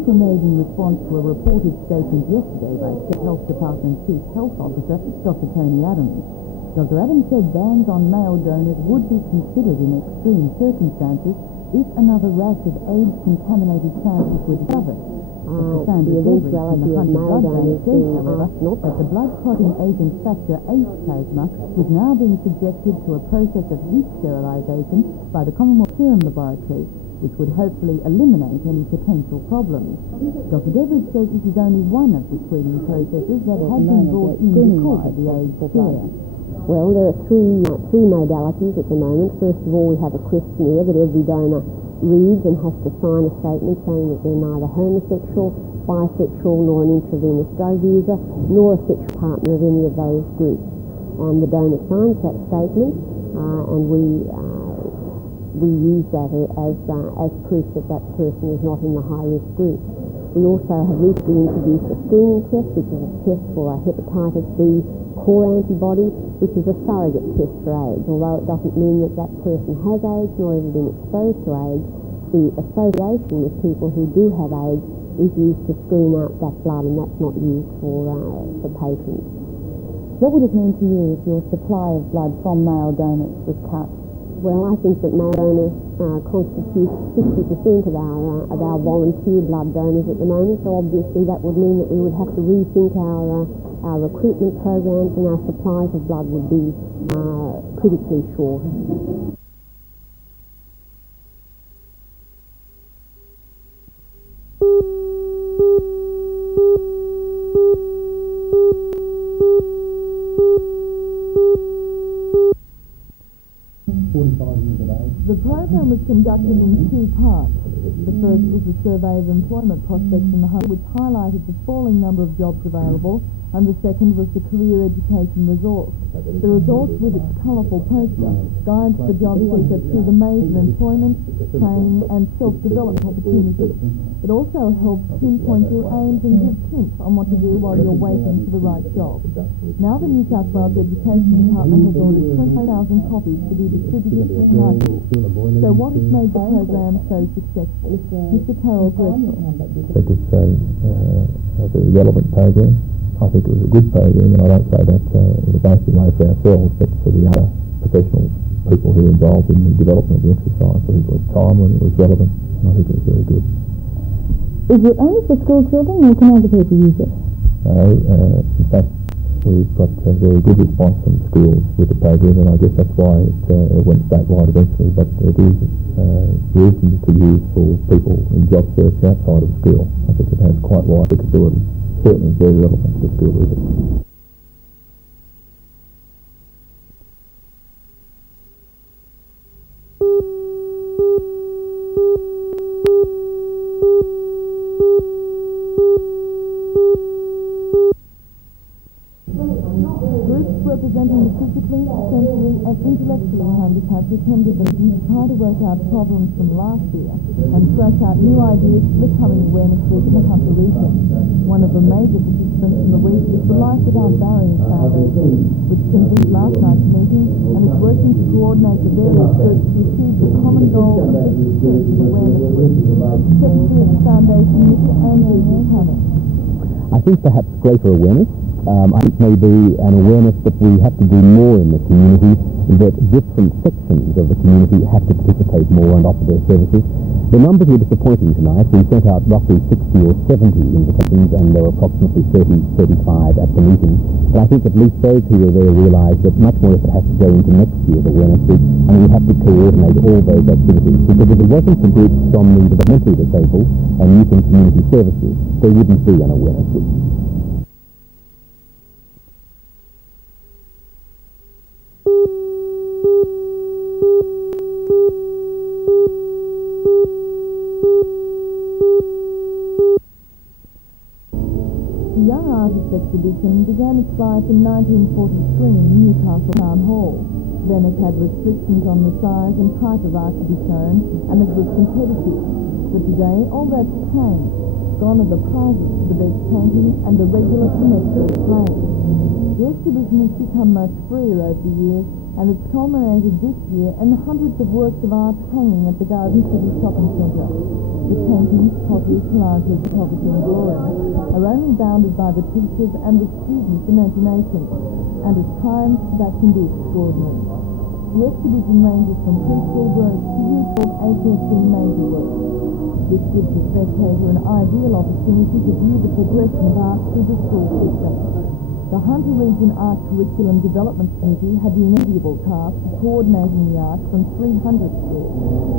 claims were made in response to a reported statement yesterday by State Health Department Chief Health Officer Dr. Tony Adams. Dr. Adams said bans on male donors would be considered in extreme circumstances if another rash of AIDS-contaminated samples were discovered. The eventuality of male donors says, however, that the blood clotting agent factor VIII plasma was now being subjected to a process of heat sterilisation by the Commonwealth Serum Laboratory, which would hopefully eliminate any potential problems. Dr. Deverage says this is only one of the screening processes that have been brought in because of the AIDS scare. Well, there are three modalities at the moment. First of all, we have a questionnaire that every donor reads and has to sign a statement saying that they're neither homosexual, bisexual, nor an intravenous drug user, nor a sexual partner of any of those groups. And the donor signs that statement, and we use that as proof that that person is not in the high-risk group. We also have recently introduced a screening test, which is a test for a hepatitis B core antibody, which is a surrogate test for AIDS. Although it doesn't mean that that person has AIDS nor ever been exposed to AIDS, the association with people who do have AIDS is used to screen out that blood, and that's not used for patients. What would it mean to you if your supply of blood from male donors was cut? Well, I think that male donors constitute 60% of our volunteer blood donors at the moment, so obviously that would mean that we would have to rethink our recruitment programs, and our supplies of blood would be critically short. The program was conducted in two parts. The first was a survey of employment prospects in the home, which highlighted the falling number of jobs available, and the second was the career education resource. The resource, with its colourful poster, guides the job seeker through the maze of employment, training and self-development opportunities. It also helps pinpoint your aims and gives hints on what to do while you're waiting for the right job. Now the New South Wales Education Department has ordered 20,000 copies to be distributed to high schools. So what has made the program so successful? Mr. Carol Gressel. I think it's a very relevant program. I think it was a good program, and I don't say that in a boasting way for ourselves, but for the other professionals, people who are involved in the development of the exercise. I think it was timely, it was relevant, and I think it was very good. Is it only for school children, or can other people use it? In fact, we've got a very good response from schools with the program, and I guess that's why it went statewide eventually, but it is reasonable to use for people in job search outside of school. I think it has quite wide applicability. Certainly very relevant to school leaders. Groups representing the physically, sensory and intellectually handicapped attended the meeting to try to work out problems from last year and thresh out new ideas for the coming Awareness Week in the Hunter region. One of the major participants in the week is the Life Without Barriers Foundation, which convened last night's meeting and is working to coordinate the various groups to achieve the common goal of the success of Awareness Week. Secretary of the Foundation, Mr. Andrew Buchanan. I think perhaps greater awareness. I think maybe an awareness that we have to do more in the community, that different sections of the community have to participate more and offer their services. The numbers were disappointing tonight. We sent out roughly 60 or 70 invitations, and there were approximately 35 at the meeting. But I think at least those who were there realised that much more effort has to go into next year's Awareness Week, and we have to coordinate all those activities. Because if it wasn't for groups from the developmentally disabled and youth and community services, there wouldn't be an Awareness Week. The Young Artists exhibition began its life in 1943 in Newcastle Town Hall. Then it had restrictions on the size and type of art to be shown, and it was competitive. But today, all that's changed. Gone are the prizes for the best painting and the regular semester displays. The exhibition has become much freer over the years, and it's culminated this year in the hundreds of works of art hanging at the Garden City Shopping Centre. The paintings, pottery, collages, photography and drawings are only bounded by the teachers' and the students' imagination, and at times that can be extraordinary. The exhibition ranges from preschool works to year 12 HSC major works. This gives the spectator an ideal opportunity to view the progression of art through the school system. The Hunter Region Art Curriculum Development Committee had the enviable task of coordinating the art from 300 schools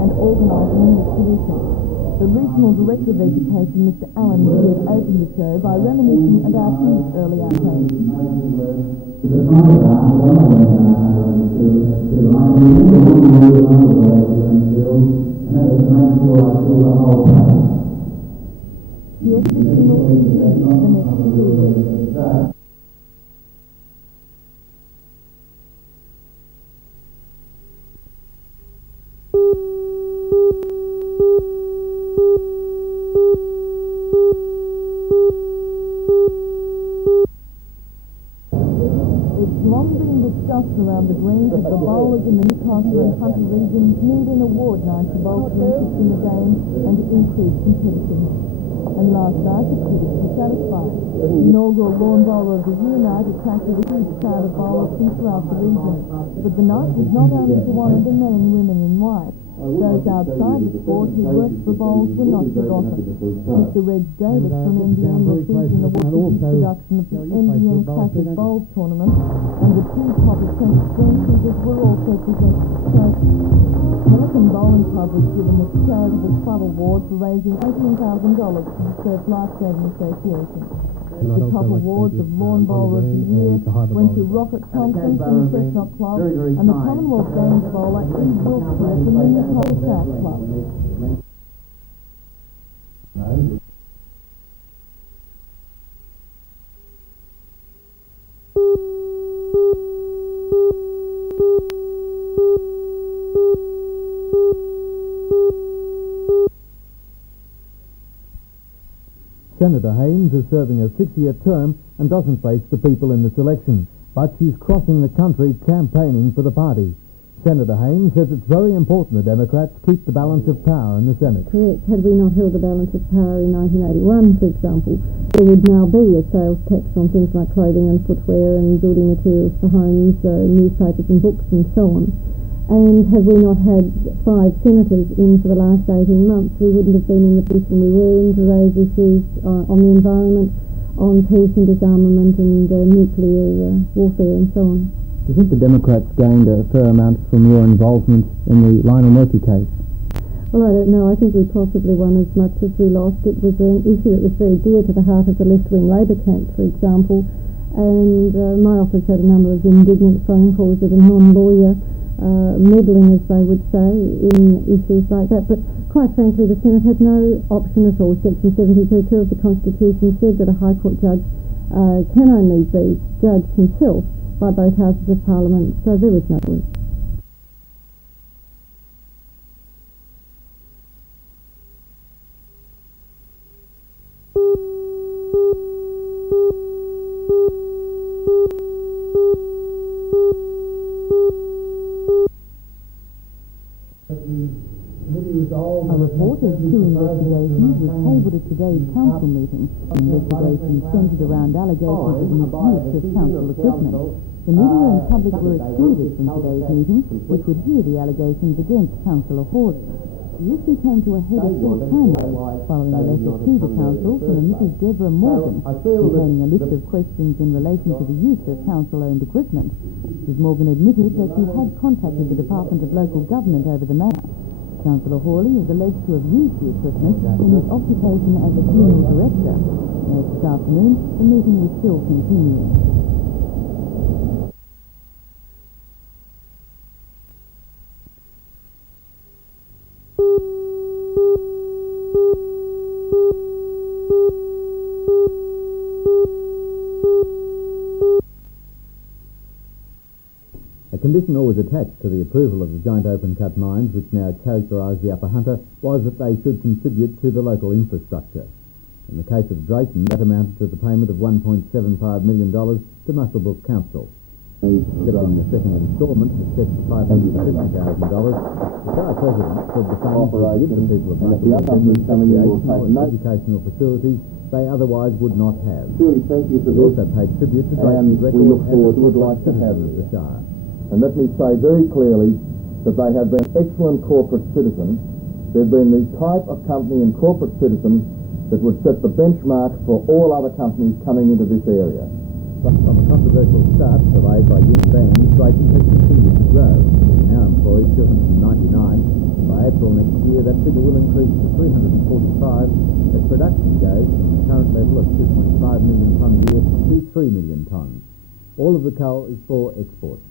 and organising the exhibition. The Regional Director of Education, Mr. Alan Beard, opened the show by reminiscing about his early art training. The exhibition will continue for the next 2 weeks. Discussed around the greens that the bowlers in the Newcastle and Hunter regions need an award night to bowl for interest in the game and increase competitiveness. And last night the critics were satisfied. The inaugural Lawn Bowler of the Year night attracted a huge crowd of bowlers from throughout the region. But the night was not only to honour the men and women in white. Those outside the sport who worked for bowls were not forgotten. Mr. Reg Davis from NBN received an award for his production of the NBN Classic Bowls Tournament, and the 2 top apprentice greenkeepers were also presented to trophies. Pelican Bowling Club was given the charitable club award for raising $18,000 to the Surf Lifesaving Association. The top awards of Lawn Bowler of the Year went to Rocket Thompson from the Chestnut Club and the Commonwealth Games bowler Eve Wilkes from the Newcastle South Club. Senator Haynes is serving a 6-year term and doesn't face the people in this election, but she's crossing the country campaigning for the party. Senator Haynes says it's very important the Democrats keep the balance of power in the Senate. Correct. Had we not held the balance of power in 1981, for example, there would now be a sales tax on things like clothing and footwear and building materials for homes, newspapers and books and so on. And had we not had 5 senators in for the last 18 months, we wouldn't have been in the position we were in to raise issues on the environment, on peace and disarmament and nuclear warfare and so on. Do you think the Democrats gained a fair amount from your involvement in the Lionel Murphy case? Well, I don't know. I think we possibly won as much as we lost. It was an issue that was very dear to the heart of the left-wing Labour camp, for example, and my office had a number of indignant phone calls with a non-lawyer meddling, as they would say, in issues like that. But quite frankly, the Senate had no option at all. Section 72.2 of the Constitution said that a High Court judge can only be judged himself by both houses of Parliament, so there was no choice. A report of 2 investigations was tabled at today's council meeting. The investigation centred around allegations of misuse of council equipment. The media and public were excluded from today's meeting, which would hear the allegations against Councillor Hawley. The issue came to a head a short time ago, following a letter to the council from a Mrs. Deborah Morgan, containing a list of questions in relation to the use of council-owned equipment. Mrs. Morgan admitted that she had contacted the Department of Local Government over the matter. Councillor Hawley is alleged to have used the equipment in his occupation as a funeral director. This afternoon, the meeting was still continuing. A condition always attached to the approval of the joint open-cut mines, which now characterise the Upper Hunter, was that they should contribute to the local infrastructure. In the case of Drayton, that amounted to the payment of $1.75 million to Muswellbrook Council. Accepting the second instalment for cheque for $550,000, the Shire President said the funds would give the people of Muswellbrook recreational and educational facilities they otherwise would not have. Truly thank you for He this, also paid tribute to Drayton's and record we look as forward a would like to citizen have of you. the Shire. And let me say very clearly that they have been excellent corporate citizens. They've been the type of company and corporate citizen that would set the benchmark for all other companies coming into this area. From a controversial start delayed by youth bans, Drayton has continued to grow. It now employs 299. By April next year, that figure will increase to 345 as production goes from the current level of 2.5 million tonnes a year to 3 million tonnes. All of the coal is for export.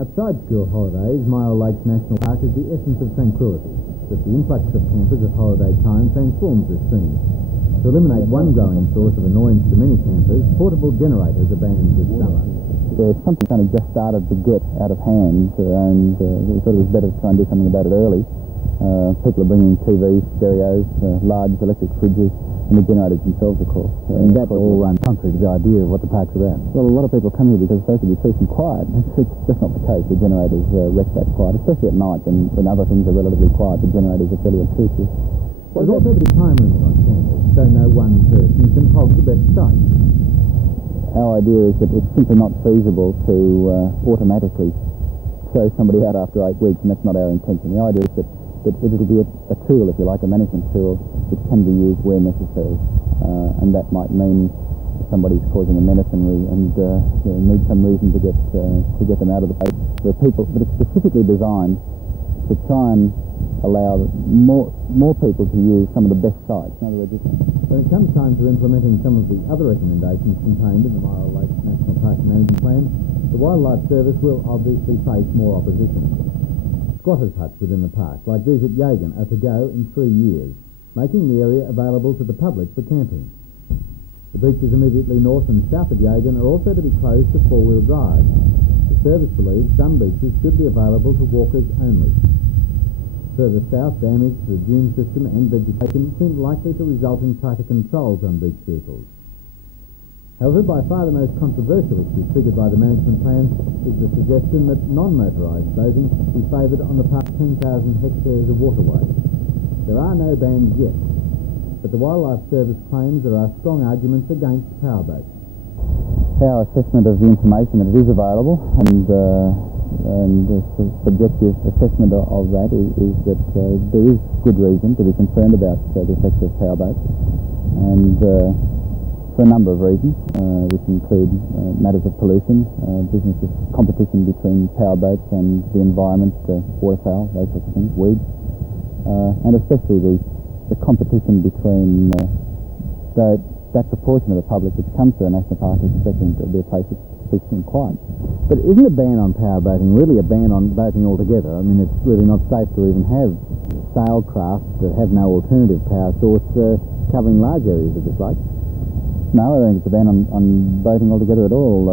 Outside school holidays, Myall Lakes National Park is the essence of tranquility, but the influx of campers at holiday time transforms this scene. To eliminate one growing source of annoyance to many campers, portable generators are banned this summer. Something only just started to get out of hand, and we thought it was better to try and do something about it early. People are bringing TVs, stereos, large electric fridges, and the generators themselves, of course. And that all runs contrary to the idea of what the park's about. Well, a lot of people come here because it's supposed to be peace and quiet. It's just not the case. The generators wreck that quiet, especially at night when other things are relatively quiet. The generators are fairly obtrusive. There's also a time limit on campers, so no one person can hog the best site. Our idea is that it's simply not feasible to automatically show somebody out after 8 weeks, and that's not our intention. The idea is that it'll be a tool, if you like, a management tool, which can be used where necessary. And that might mean somebody's causing a menace and need some reason to get them out of the place where people. But it's specifically designed to try and allow more people to use some of the best sites. In other words, when it comes time to implementing some of the other recommendations contained in the Myall Lakes National Park Management Plan, the Wildlife Service will obviously face more opposition. Squatters' huts within the park, like these at Yagan, are to go in 3 years, making the area available to the public for camping. The beaches immediately north and south of Yagan are also to be closed to four-wheel drive. The service believes some beaches should be available to walkers only. Further south, damage to the dune system and vegetation seem likely to result in tighter controls on beach vehicles. However, by far the most controversial issue triggered by the management plan is the suggestion that non-motorised boating be favoured on the park's 10,000 hectares of waterway. There are no bans yet, but the Wildlife Service claims there are strong arguments against powerboats. our assessment of the information that is available and the subjective assessment of that is that there is good reason to be concerned about the effect of powerboats, and for a number of reasons, which include matters of pollution, business of competition between powerboats and the environment, waterfowl, those sorts of things, weeds, and especially the competition between that proportion of the public which comes to the national park expecting to be a place that's peaceful and quiet. But isn't a ban on powerboating really a ban on boating altogether? I mean, it's really not safe to even have sailcraft that have no alternative power source covering large areas of this lake. No, I don't think it's a ban on boating altogether at all.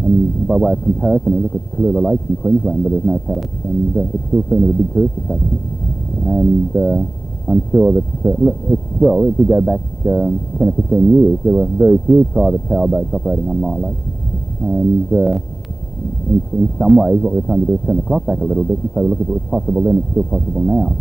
And by way of comparison, you look at Tallulah Lakes in Queensland, but there's no power boats, and it's still seen as a big tourist attraction. And I'm sure that, if you go back 10 or 15 years, there were very few private power boats operating on Myall Lake. And in some ways, what we're trying to do is turn the clock back a little bit and say, well, look, if it was possible then, it's still possible now.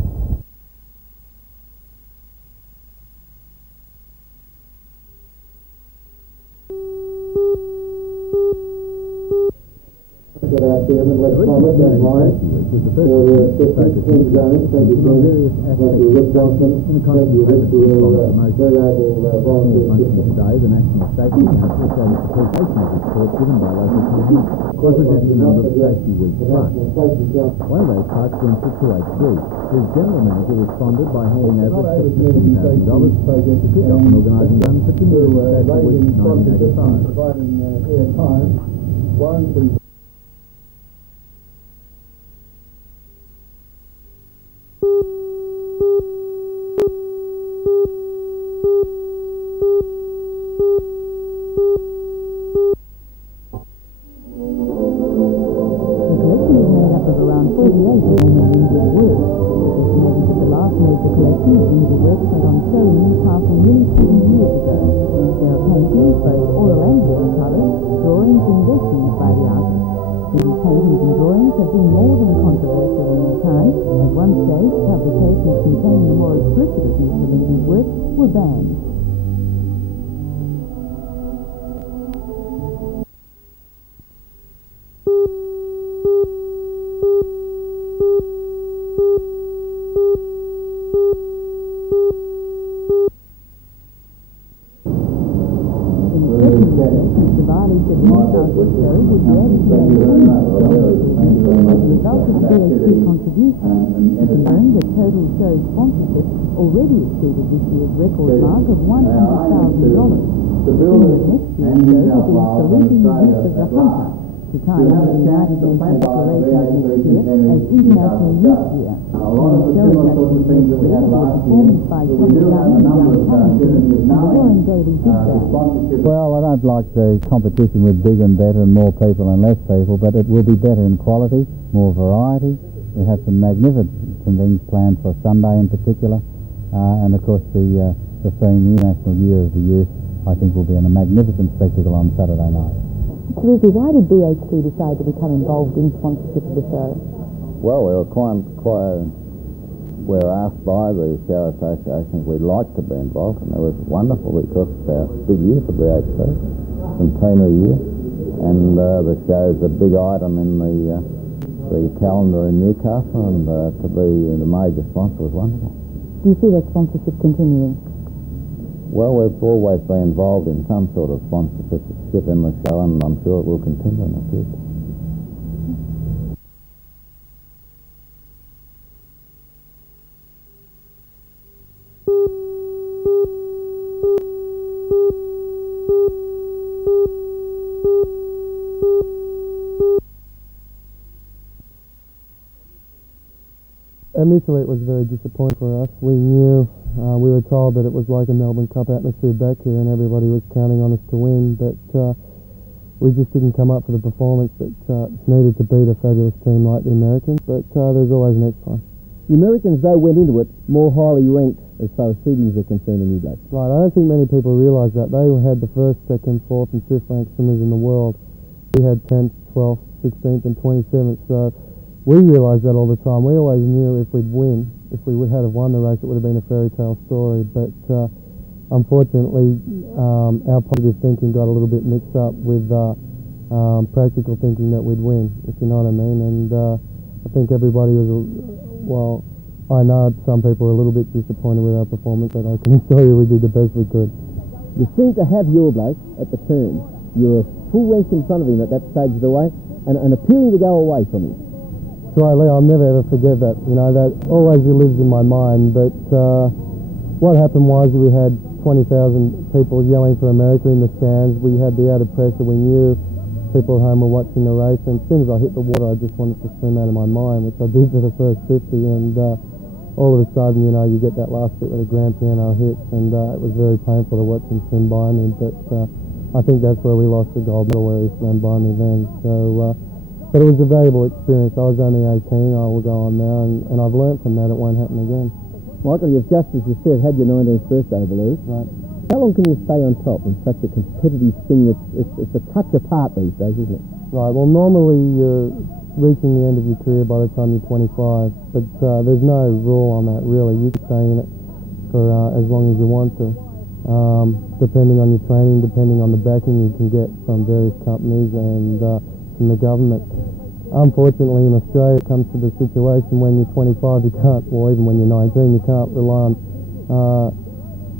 Was the first to focus on various aspects in the context of promotion. Today, the National Safety Council showed its appreciation of the support given by local companies by presenting a number of Safety Week plaques. One of those plaques went to 283. His general manager responded by handing over $10,000 to kick off an organising run for Community Safety Week 1985. 48 former Lindsay works. Estimated that the last major collection of Lindsay works went on show in Newcastle nearly 20 years ago. There are paintings, both oil and watercolours, drawings and etchings by the artist. These paintings and drawings have been more than controversial in their time. At one stage, publications containing the more explicit of Mr. Lindsay's work were banned. Mr. Barley said the Newcastle show would be able to make as a result of the BHP contribution. He confirmed that total show sponsorship already exceeded this year's record mark of $100,000. The theme of next year's show will be saluting the youth of the hunter, to tie into the United Nations declaration next year as International Youth Year. Many show attractions next year were performed by some young and young talented, and the Warren Daily Big Band. Well, I don't like the competition with bigger and better and more people and less people, but it will be better in quality, more variety. We have some magnificent things planned for Sunday in particular, and of course the theme, the International Year of the Youth, I think will be a magnificent spectacle on Saturday night. Ruby, why did BHP decide to become involved in sponsorship of the show? Well, we were we were asked by the show association if we'd like to be involved, and it was wonderful because it's our big year for BHP, centenary year, and the show's a big item in the calendar in Newcastle, and to be the major sponsor was wonderful. Do you see that sponsorship continuing? Well, we've always been involved in some sort of sponsorship in the show, and I'm sure it will continue in the future. Initially it was very disappointing for us. We knew, we were told that it was like a Melbourne Cup atmosphere back here and everybody was counting on us to win, but we just didn't come up for the performance that needed to beat a fabulous team like the Americans, but there's always next time. The Americans, though, went into it more highly ranked as far as seedings were concerned in New Blacks. Right, I don't think many people realise that. They had the first, second, fourth and fifth ranked swimmers in the world. We had 10th, 12th, 16th and 27th, so we realised that all the time. We always knew if we'd win, if we would have won the race, it would have been a fairy tale story. But unfortunately, our positive thinking got a little bit mixed up with practical thinking that we'd win, if you know what I mean. And I think everybody was, well, I know some people were a little bit disappointed with our performance, but I can assure you we did the best we could. You seem to have your bloke at the turn. You're full length in front of him at that stage of the way and appearing to go away from him. Right, Lee, I'll never ever forget that. You know, that always lives in my mind. But what happened was we had 20,000 people yelling for America in the stands. We had the added pressure. We knew people at home were watching the race. And as soon as I hit the water, I just wanted to swim out of my mind, which I did for the first 50. And all of a sudden, you know, you get that last bit where the grand piano hits. And it was very painful to watch him swim by me. But I think that's where we lost the gold medal, where he swam by me then. So... but it was a valuable experience. I was only 18, I will go on now, and I've learnt from that it won't happen again. Michael, you've just, as you said, had your 19th birthday, I believe. Right. How long can you stay on top in such a competitive thing it's a touch apart these days, isn't it? Right, well normally you're reaching the end of your career by the time you're 25, but there's no rule on that really. You can stay in it for as long as you want to, depending on your training, depending on the backing you can get from various companies and from the government. Unfortunately, in Australia, it comes to the situation when you're 25, you can't, or even when you're 19, you can't rely on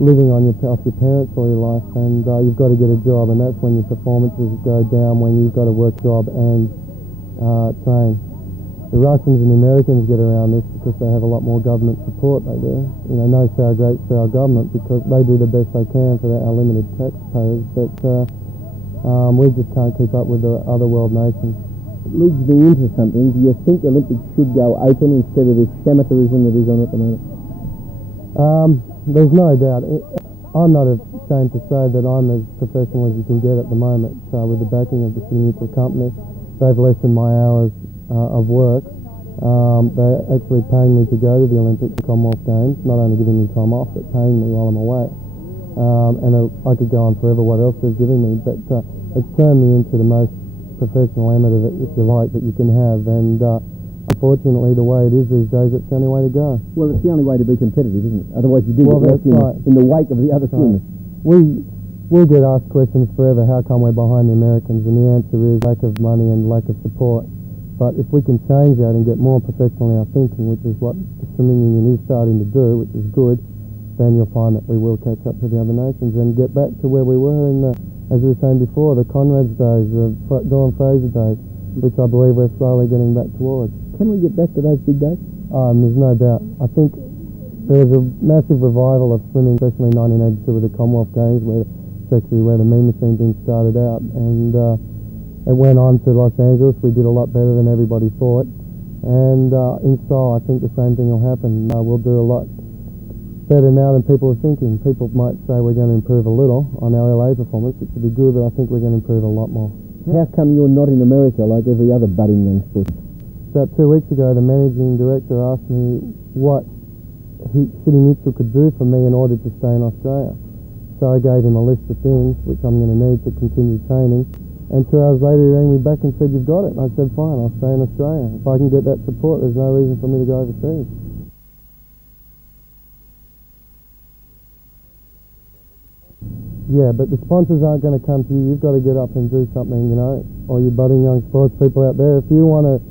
living on off your parents all your life, and you've got to get a job, and that's when your performances go down, when you've got to work job and train. The Russians and the Americans get around this because they have a lot more government support. They do. You know, no sour grapes for our government because they do the best they can for our limited taxpayers, but we just can't keep up with the other world nations. It leads me into something. Do you think the Olympics should go open instead of this amateurism that is on at the moment? There's no doubt. I'm not ashamed to say that I'm as professional as you can get at the moment with the backing of the City Mutual Company. They've lessened my hours of work, They're actually paying me to go to the Olympics and Commonwealth Games, not only giving me time off, but paying me while I'm away. I could go on forever what else they're giving me, but it's turned me into the most professional amateur, if you like, that you can have, and unfortunately the way it is these days, it's the only way to go. Well, it's the only way to be competitive, isn't it? Otherwise you do Well, get left that's in the wake of the other swimmers. We'll get asked questions forever, how come we're behind the Americans, and the answer is lack of money and lack of support. But if we can change that and get more professional in our thinking, which is what the swimming union is starting to do, which is good, then you'll find that we will catch up to the other nations and get back to where we were in the, as we were saying before, the Conrad's days, the Dawn Fraser days, which I believe we're slowly getting back towards. Can we get back to those big days? There's no doubt. I think there was a massive revival of swimming, especially in 1982 with the Commonwealth Games, where especially where the mean machine thing started out, and it went on to Los Angeles. We did a lot better than everybody thought, and in style I think the same thing will happen. We'll do a lot better now than people are thinking. People might say we're going to improve a little on our LA performance, which would be good, but I think we're going to improve a lot more. How come you're not in America like every other budding young sport? About 2 weeks ago, the managing director asked me what Sidney Mitchell could do for me in order to stay in Australia. So I gave him a list of things which I'm going to need to continue training, and 2 hours later he rang me back and said, "You've got it." And I said, "Fine, I'll stay in Australia. If I can get that support, there's no reason for me to go overseas." Yeah, but the sponsors aren't going to come to you. You've got to get up and do something, you know. All you budding young sports people out there, if you want to